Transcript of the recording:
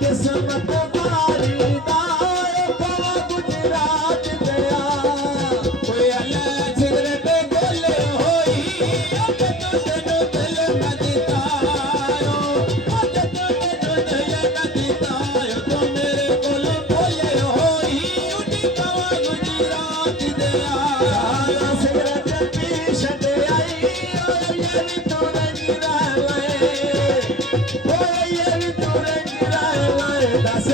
किस्मत वारी दा गुजरात दया कोई अलग सिगरेट गोले होई तेनू दिल न दितायो तेनू दिल न दितायो तो मेरे कोल बोले होई उठी कवा गुजरात दया सिगरेट पी छड़े आई ये भी तो रंग रहे ये भी तो रंग रहे दस